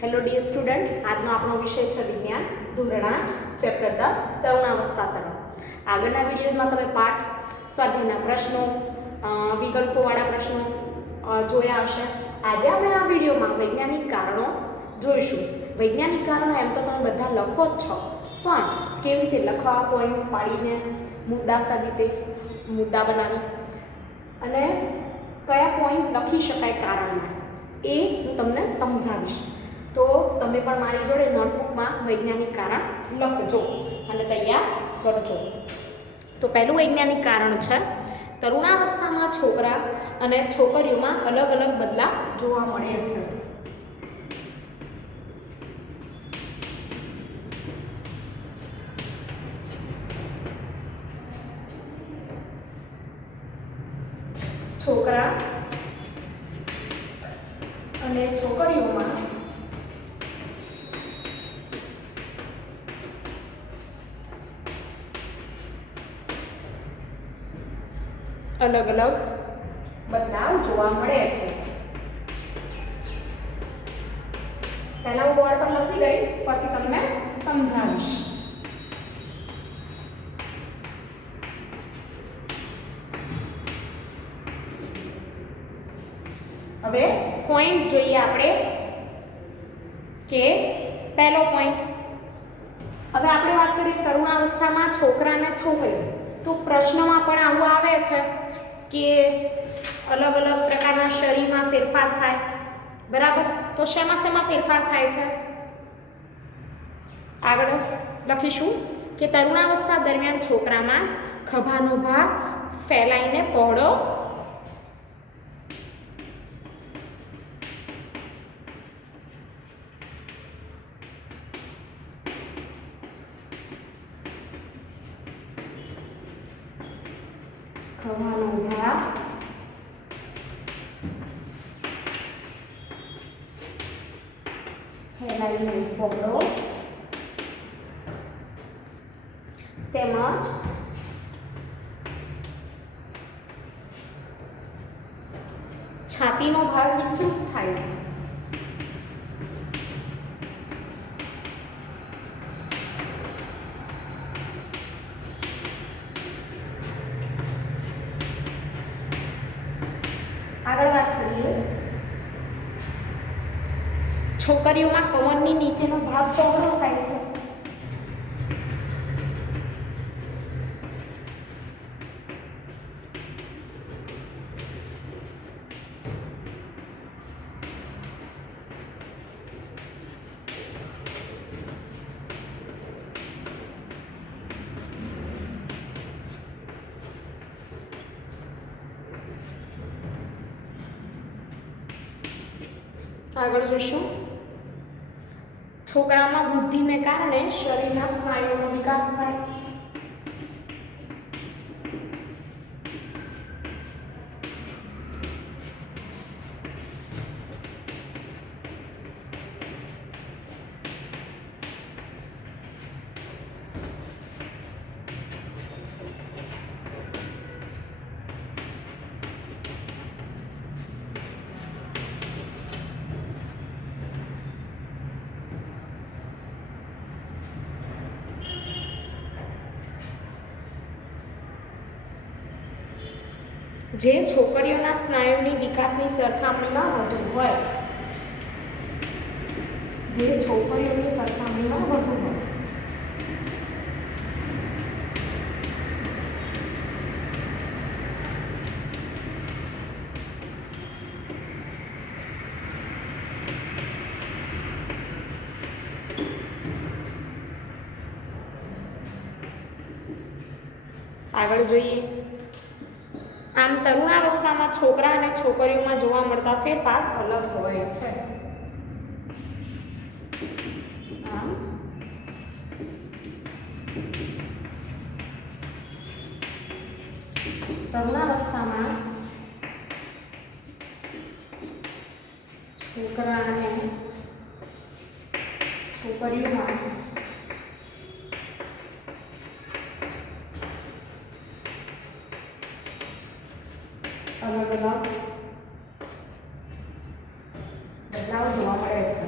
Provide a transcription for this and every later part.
Hello dear student, આજનો આપણો વિષય છે વિજ્ઞાન ધોરણ 8 ચેપ્ટર 10 તરુણાવસ્થા તરફ. આગળના વિડીયોમાં તમે પાઠ સ્વાધ્યાયના પ્રશ્નો વિકલ્પોવાળા પ્રશ્નો જોયા હશે. આજે આપણે આ વિડીયોમાં વૈજ્ઞાનિક કારણો જોઈશું. વૈજ્ઞાનિક કારણો એમ તો તમે બધા લખો જ છો, પણ કેવી રીતે લખવા, પોઈન્ટ પાડીને મુદ્દાસર રીતે મુદ્દા બનાવી અને કયા પોઈન્ટ લખી શકાય કારણમાં એ હું તમને સમજાવીશ. તો તમે પણ મારી જોડે નોટબુકમાં વૈજ્ઞાનિક કારણ લખજો અને તૈયાર કરજો. તો પહેલું વૈજ્ઞાનિક કારણ છે તરુણાવસ્થામાં છોકરા અને છોકરીઓમાં અલગ અલગ બદલાવ જોવા મળે છે. છોકરા અને છોકરીઓમાં અલગ અલગ બદલાવ જોવા મળે છે. પહેલા હું બોર્ડ પર લખી દઈશ, પછી તમને સમજાવીશ. હવે પોઈન્ટ જોઈએ આપણે કે પહેલો પોઈન્ટ. હવે આપણે વાત કરીએ તરુણાવસ્થામાં છોકરા અને છોકરી, તો પ્રશ્નમાં પણ આવું આવે છે કે અલગ અલગ પ્રકારના શરીરમાં ફેરફાર થાય, બરાબર? તો શેમાં ફેરફાર થાય છે? આગળ લખીશું કે તરુણાવસ્થા દરમિયાન છોકરામાં ખભાનો ભાગ ફેલાઈને પહોળો ખભાનો ભાગ ફેલાઈને પહોળો તેમજ છાતીનો ભાગ વિસ્તૃત થાય છે. આગળ વાત કરીએ, છોકરીઓમાં કમરની નીચેનો ભાગ પહોળો થાય છે. આગળ જોઈશું, છોકરામાં વૃદ્ધિને કારણે શરીરના સ્નાયુઓનો વિકાસ થાય. જે છોકરીઓના સ્નાયુની વિકાસની સરખામણીમાં વધુ હોય, આગળ જોઈએ, આમ તરુણાવસ્થામાં છોકરા અને છોકરીઓમાં જોવા મળતા ફેરફાર અલગ હોય છે. આમ તરુણાવસ્થામાં છોકરા અને છોકરીઓમાં અલગ અલગ બદલાવ જોવા મળે છે.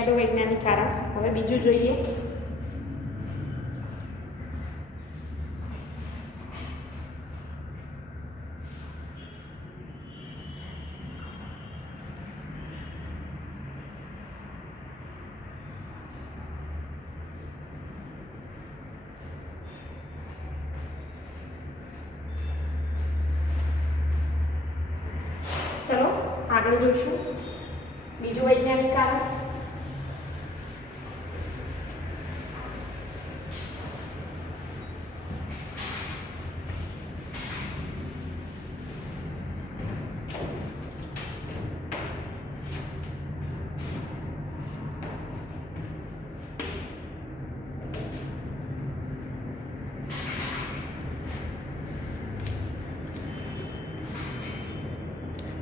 પહેલું વૈજ્ઞાનિક કારણ. હવે બીજું જોઈએ. ચલો આગળ જોઈશું. બીજું વૈજ્ઞાનિક કારણ.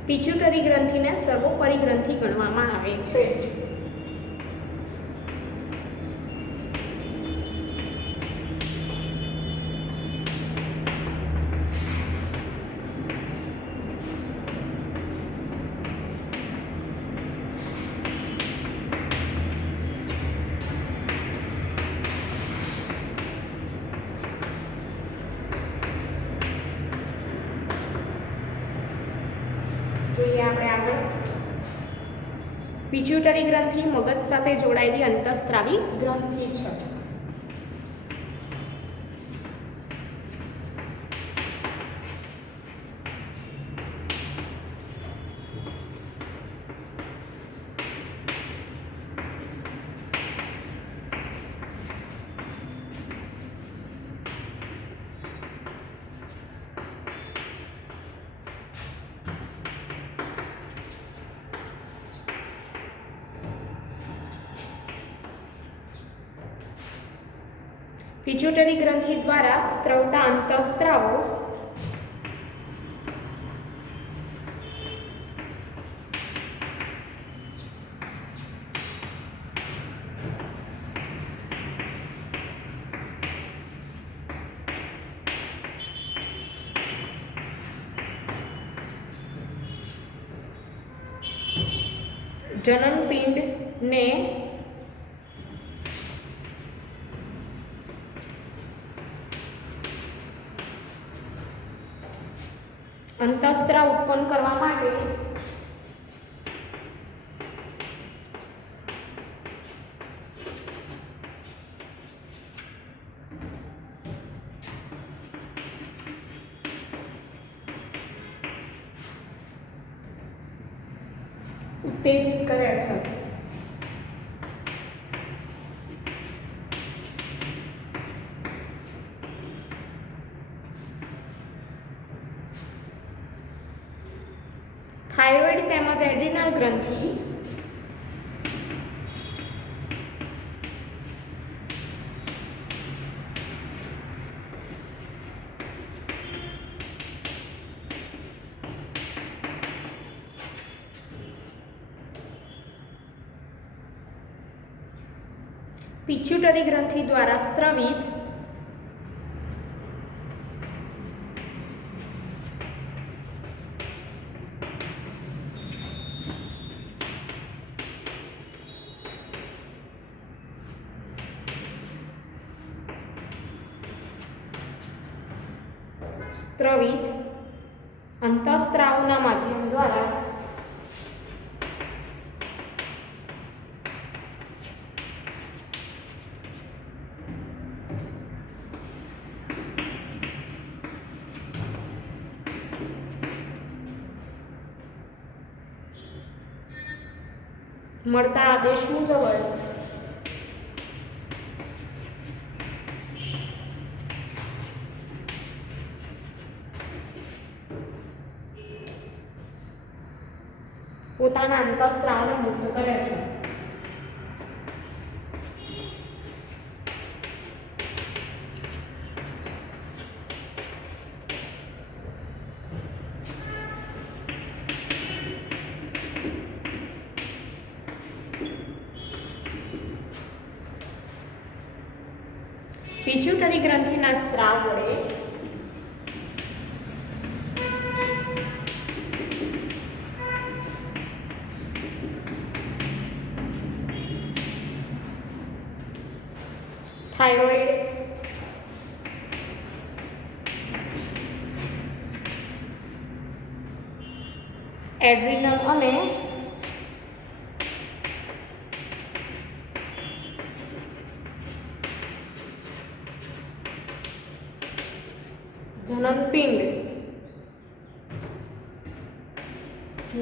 પિચ્યુટરી ગ્રંથિને સર્વોપરી ગ્રંથિ ગણવામાં આવે છે. જોઈએ આપણે આગળ. પિચ્યુટરી ગ્રંથિ મગજ સાથે જોડાયેલી અંતઃસ્ત્રાવી ગ્રંથિ છે. પિચ્યુટરી ગ્રંથિ દ્વારા સ્ત્રવતા અંતઃસ્ત્રાવો જનનપિંડને અંતઃસ્ત્રાવ ઉત્પન્ન કરવા માટે ઉત્તેજિત કરે છે. થાઇરોઇડ તેમજ એડ્રિનલ ગ્રંથિ પિચ્યુટરી ગ્રંથિ દ્વારા સ્ત્રવિત અંતઃસ્ત્રાવોના માધ્યમ દ્વારા મળતા આદેશ મુજબ પોતાના અંતઃસ્ત્રાવને મુક્ત કરે છે. પિચ્યુટરી ગ્રંથિના સ્ત્રાવ વડે થાઇરોઇડ, એડ્રિનલ અને જનનપિંડ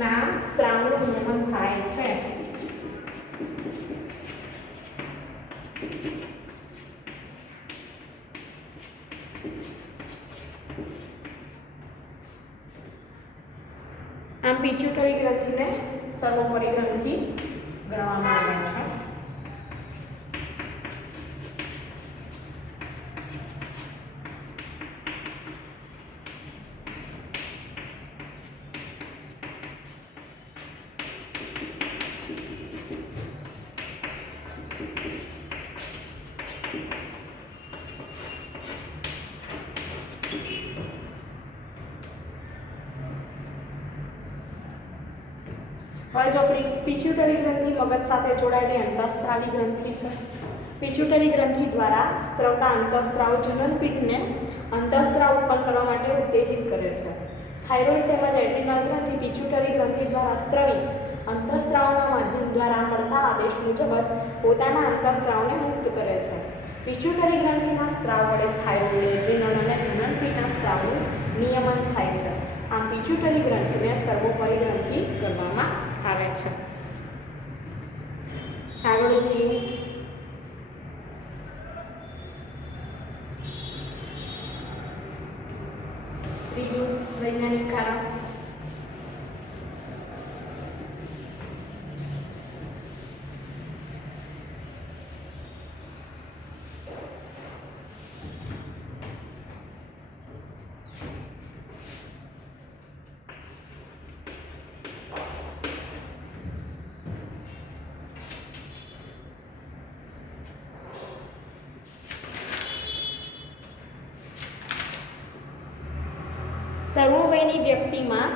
ના સ્ત્રાવનું નિયમન થાય છે. આમ પિટ્યુટરી ગ્રંથિને સર્વોપરી ગ્રંથિ ગણવામાં આવે છે. હવે જો પિટ્યુટરી ગ્રંથિ મગજ સાથે જોડાયેલી અંતઃસ્ત્રાવી ગ્રંથિ છે. પિટ્યુટરી ગ્રંથિ દ્વારા સ્ત્રવતા અંતઃસ્ત્રાવ જનનપિંડને અંતઃસ્ત્રાવ ઉત્પન્ન કરવા માટે ઉત્તેજિત કરે છે. થાઇરોઇડ તેમજ એડ્રિનલ ગ્રંથિ પિટ્યુટરી ગ્રંથિ દ્વારા સ્ત્રવી અંતઃસ્ત્રાવના માધ્યમ દ્વારા મળતા આદેશ મુજબ જ પોતાના અંતઃસ્ત્રાવને મુક્ત કરે છે. પિટ્યુટરી ગ્રંથિના સ્ત્રાવ વડે થાઇરોઇડ, એડ્રિનલ અને જનનપિંડના સ્ત્રાવનું નિયમન થાય છે. આમ પિટ્યુટરી ગ્રંથિને સર્વોપરી ગ્રંથિ ગણવામાં આવે છે. આગળનું ત્રીજું વૈજ્ઞાનિક કારણ. તરુણ વયની વ્યક્તિમાં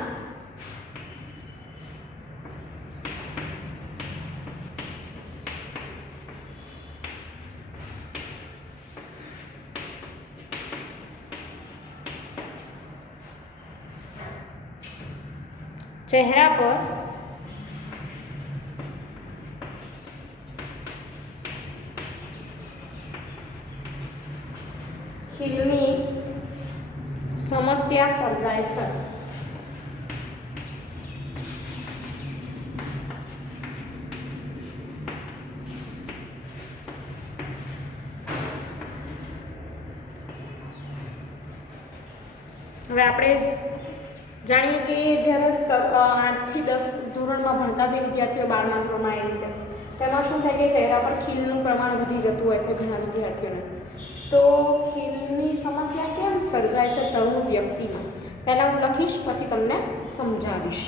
ચહેરા પર ખીલની સમસ્યા સર્જાય છે. હવે આપણે જાણીએ કે જ્યારે 8 થી 10 ધોરણમાં ભણતા જે વિદ્યાર્થીઓ 12મા ધોરણમાં એ રીતે તેમાં શું થાય કે ચહેરા પર ખીલનું પ્રમાણ વધી જતું હોય છે ઘણા વિદ્યાર્થીઓને. તો ખીલની સમસ્યા કેમ સર્જાય છે તરુણ વ્યક્તિમાં, પહેલાં હું લખીશ પછી તમને સમજાવીશ.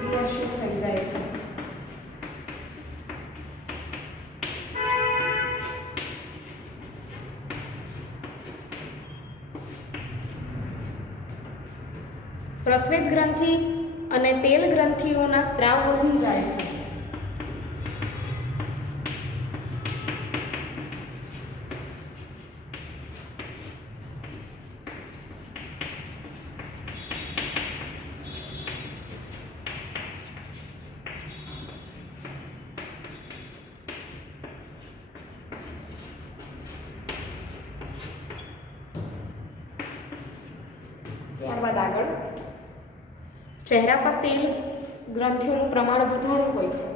ક્રિયાશીલ થઈ જાય છે. પ્રસ્વેદ ગ્રંથિ અને તેલ ગ્રંથિઓના સ્ત્રાવ વધી જાય છે. ત્યારબાદ આગળ ચહેરા પર તેલ ગ્રંથિઓનું પ્રમાણ વધારે હોય છે.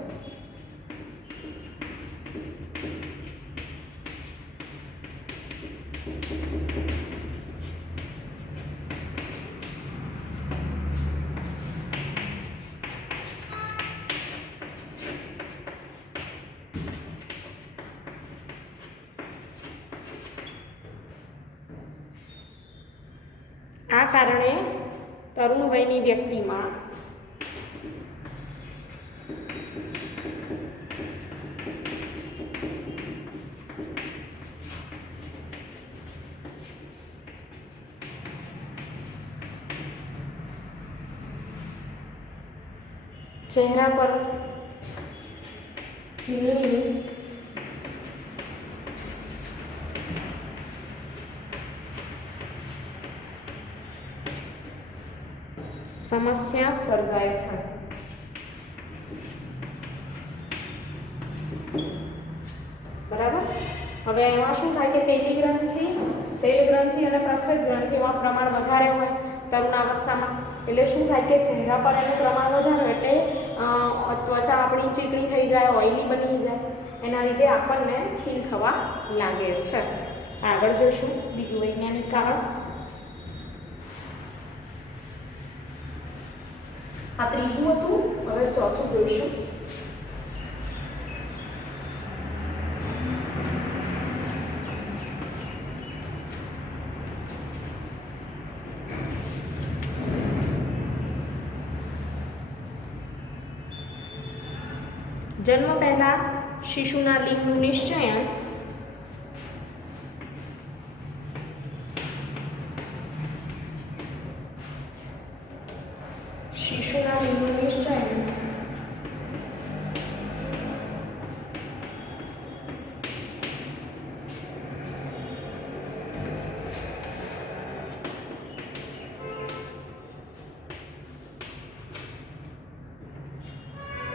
આ કારણે તરુણ વયની વ્યક્તિમાં ચહેરા પર ખીલની સમસ્યા સર્જાય છે. બરાબર. હવે એમાં શું થાય કે તેલ ગ્રંથિ અને પ્રસ્વેદ ગ્રંથિમાં પ્રમાણ વધારે હોય તરુણાવસ્થામાં, એટલે શું થાય કે ચહેરા પર એનું પ્રમાણ વધારે એટલે ત્વચા આપણી ચીકણી થઈ જાય, ઓઇલી બની જાય, એના લીધે આપણને ખીલ થવા લાગે છે. આગળ જોઈશું બીજું વૈજ્ઞાનિક કારણ. આ ત્રીજું હતું, હવે ચોથું જોઈશું. જન્મ પહેલા શિશુના લિંગનું નિશ્ચયન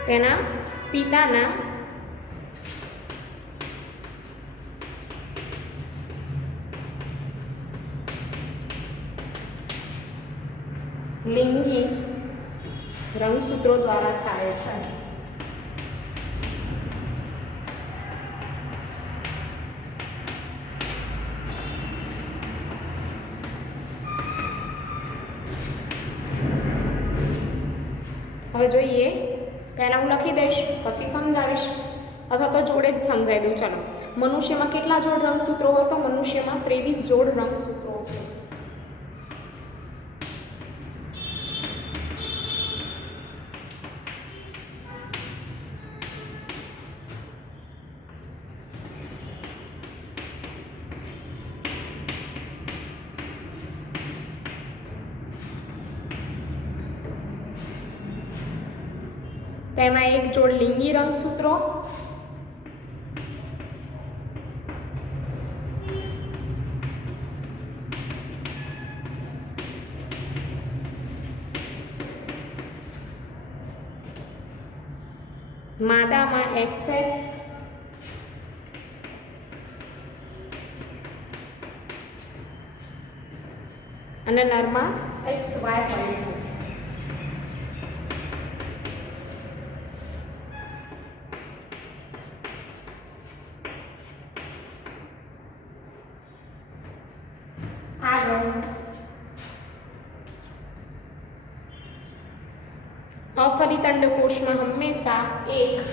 તેના પિતાના લિંગી રંગસૂત્રો દ્વારા થાય છે. હવે જોઈએ, પહેલાં હું લખી દઈશ પછી સમજાવીશ, અથવા તો જોડે જ સમજાવી દઉં. ચાલો, મનુષ્યમાં કેટલા જોડ રંગસૂત્રો હોય? તો મનુષ્યમાં 23 જોડ રંગસૂત્રો છે. તેમાં એક જોડ લિંગી રંગસૂત્રો, માદામાં XX અને નરમાં XY હોય છે. અફલિત અંડકોષમાં હંમેશા એક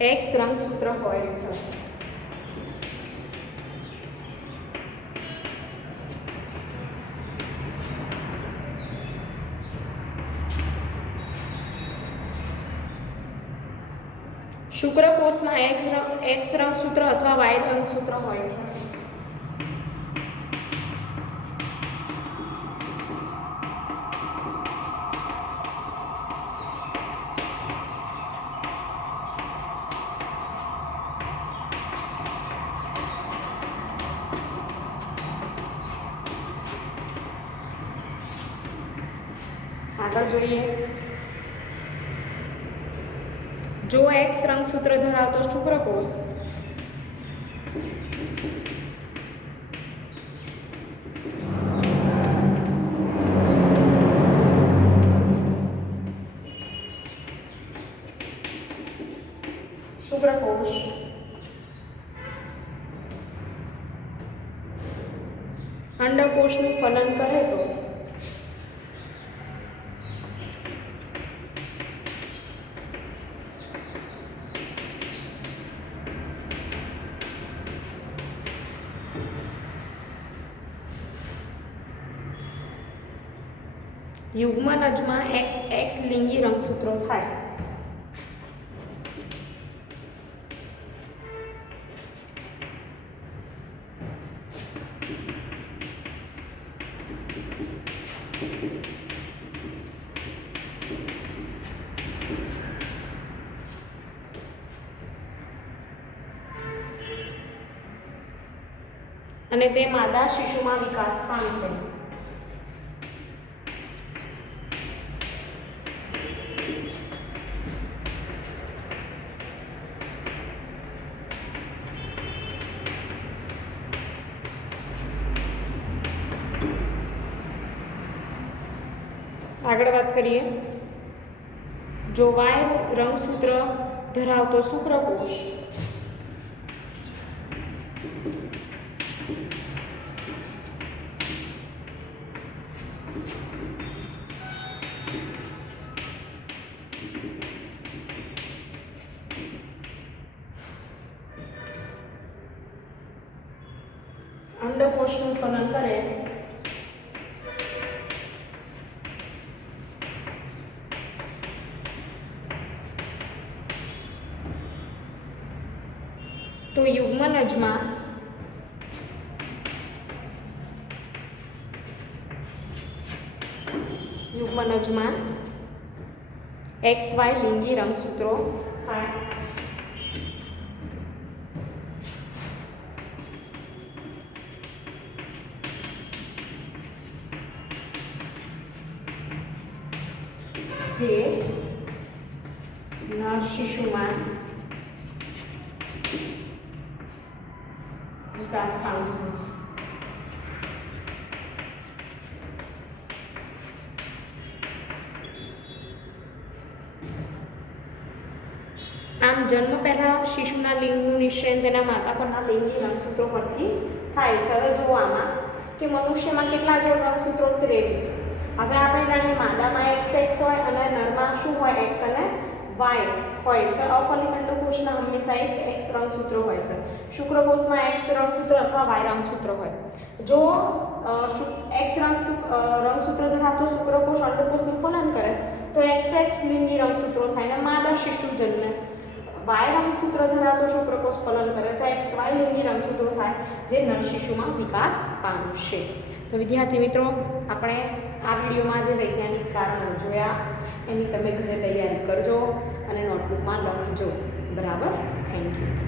X રંગસૂત્ર હોય છે. શુક્રકોષમાં X રંગસૂત્ર અથવા Y રંગસૂત્ર હોય છે. આગળ જોઈએ, જો X રંગસૂત્ર ધરાવતો શુક્રકોષ અંડકોષનું ફલન કરે તો યુગ્મનજમાં XX લિંગી રંગસૂત્રો થાય. અને તે માદા શિશુમાં વિકાસ પામશે. આગળ વાત કરીએ. જો વાય રંગસૂત્ર ધરાવતો શુક્રકોષ અંડકોષનું ફલન કરે તો યુગ્મનજમાં XY લિંગી રંગસૂત્રો થાય. જે નર શિશુમાં વિકાસ પામશે. આમ જન્મ પહેલાં શિશુના લિંગનું નિશ્ચયન તેના માતા પરના લિંગી રંગસૂત્રો પરથી થાય છે. હવે જુઓ આમાં કે મનુષ્યમાં કેટલા જોડ રંગસૂત્રો? 23. હવે આપણે જાણીએ માદામાં XX હોય અને નરમાં શું હોય? X અને Y હોય છે. અફલિત અંડકોષના હંમેશા એક X રંગસૂત્રો હોય છે. શુક્રકોષમાં X રંગસૂત્ર અથવા Y રંગસૂત્ર હોય. જો X રંગસૂત્ર ધરાવતો શુક્રકોષ અંડકોષનું ફલન કરે તો XX લિંગી રંગસૂત્રો થાય અને માદા શિશુ જન્મે. Y રંગસૂત્ર ધરાવતો શુક્રકોષ ફલન કરે તો XY લિંગી રંગસૂત્રો થાય જે નર શિશુમાં વિકાસ પામશે. તો વિદ્યાર્થી મિત્રો, આપણે આ વિડીયોમાં જે વૈજ્ઞાનિક કારણો જોયા એની તમે ઘરે તૈયારી કરજો અને નોટબુકમાં લખજો. બરાબર? Thank you.